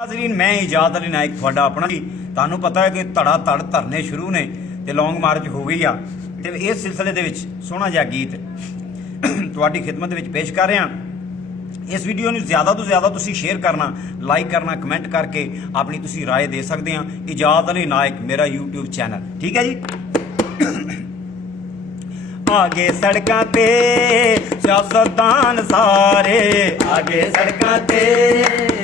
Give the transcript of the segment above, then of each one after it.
नाज़रीन मैं इजाज़ अली नायक थोड़ा अपना जी ਤੁਹਾਨੂੰ पता है कि ਧੜਾ ਧੜ ਧਰਨੇ शुरू ने ਤੇ ਲੌਂਗ ਮਾਰਚ ਹੋ ਗਈ ਆ ਤੇ ਇਸ ਸਿਲਸਿਲੇ ਦੇ ਵਿੱਚ ਸੋਹਣਾ ਜਿਹਾ ਗੀਤ ਤੁਹਾਡੀ ਖਿਦਮਤ ਵਿੱਚ ਪੇਸ਼ ਕਰ ਰਹੇ ਹਾਂ। ਇਸ ਵੀਡੀਓ ਨੂੰ ਜ਼ਿਆਦਾ ਤੋਂ ਜ਼ਿਆਦਾ ਤੁਸੀਂ ਸ਼ੇਅਰ ਕਰਨਾ, ਲਾਈਕ ਕਰਨਾ, ਕਮੈਂਟ ਕਰਕੇ ਆਪਣੀ ਤੁਸੀਂ ਰਾਏ ਦੇ ਸਕਦੇ ਆ। ਇਜਾਜ਼ ਅਲੀ ਨਾਇਕ ਮੇਰਾ YouTube ਚੈਨਲ, ਠੀਕ ਹੈ ਜੀ। आगे सड़कों पे सियासतदान सारे, आगे सड़कों पे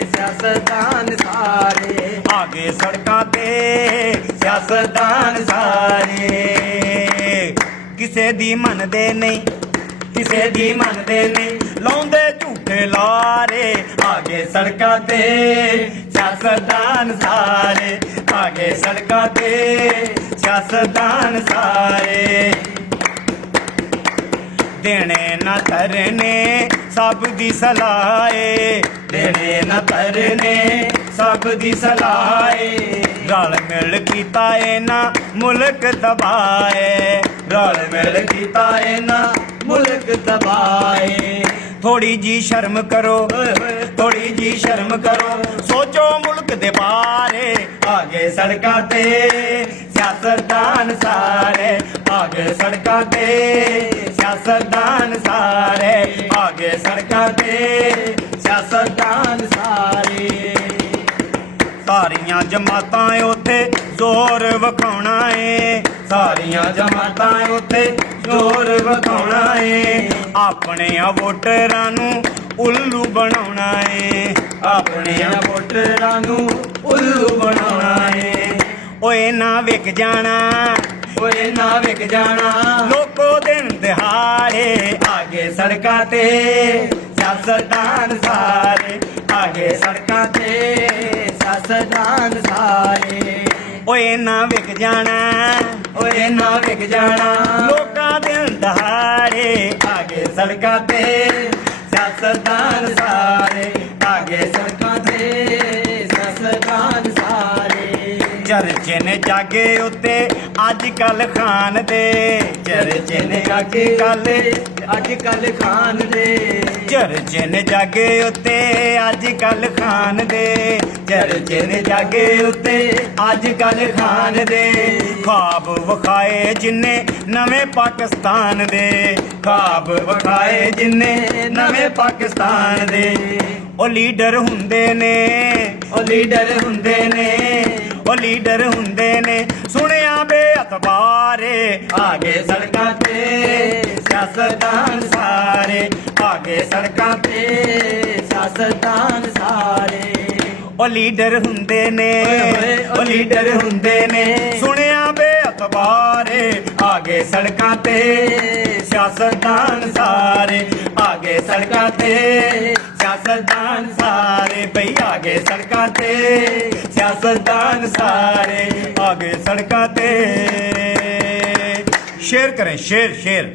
सियासतदान सारे, आगे सड़कों पे सियासतदान सारे, किसे दी मनदे नहीं, किसे दी मनदे नहीं, लाउंदे झूठे लारे। आगे सड़कों पे सियासतदान सारे, आगे सड़कों पे सियासतदान सारे, देने न तरने सब दी सलाहे, देने न तरने सब दी सलाहे, रल मिल कीता ए ना मुल्क दबाए, रल मिल कीता ए ना मुल्क दबाए। थोड़ी जी शर्म करो, थोड़ी जी शर्म करो, सोचो मुल्क दे बारे। आगे सड़कों पे सियासतदान सारे, आगे सड़कों पे सियासतदान सारे, आगे सड़कों पे सियासतदान सारे। सारियां जमातां उत्थे जोर वखाउणा है, सारियां जमातां उत्थे जोर वखाउणा है, अपने वोटरां नूं उल्लू बनाउणा है, अपने वोटरां नूं उल्लू बनाउणा है। ओए ना विक जाना, ओए ना विक जाना, लोको दिन दिहाड़े। आगे सड़कों पे सियासतदान सारे, आगे सड़कों पे सियासतदान सारे, ओए ना विक जाना, ओए ना विक जाना, लोका दिन दहाड़े। आगे सड़कों पे सियासतदान सारे, आगे सड़कों पे सियासतदान सारे। चर्चे ने जागे उत्ते अज कल खान दे, चर्चे ने आगे कल अज कल खान दे, चर्चे ने जागे उत्ते अज कल खान दे, चर्चे ने जागे उत्ते अज कल खान दे, ख्वाब वखाए जिन्ने नवे पाकिस्तान दे, ख्वाब वखाए जिन्ने नवे पाकिस्तान दे। ओ लीडर हुंदे ने, ओ लीडर हुंदे ने, ओ लीडर हुंदे ने सुनिया बे अखबारे। आगे सड़कों पे सियासतदान सारे, आगे सड़कों पे सियासतदान सारे। ओ लीडर हुंदे ने, ओ लीडर हुंदे ने, सुनिया बे अखबारे। आगे सड़कों पे सियासतदान सारे, आगे सड़कों पे सियासतदान सारे, भई आगे सड़कों पे सियासतदान सारे, आगे सड़कों पे शेयर करें, शेयर शेयर।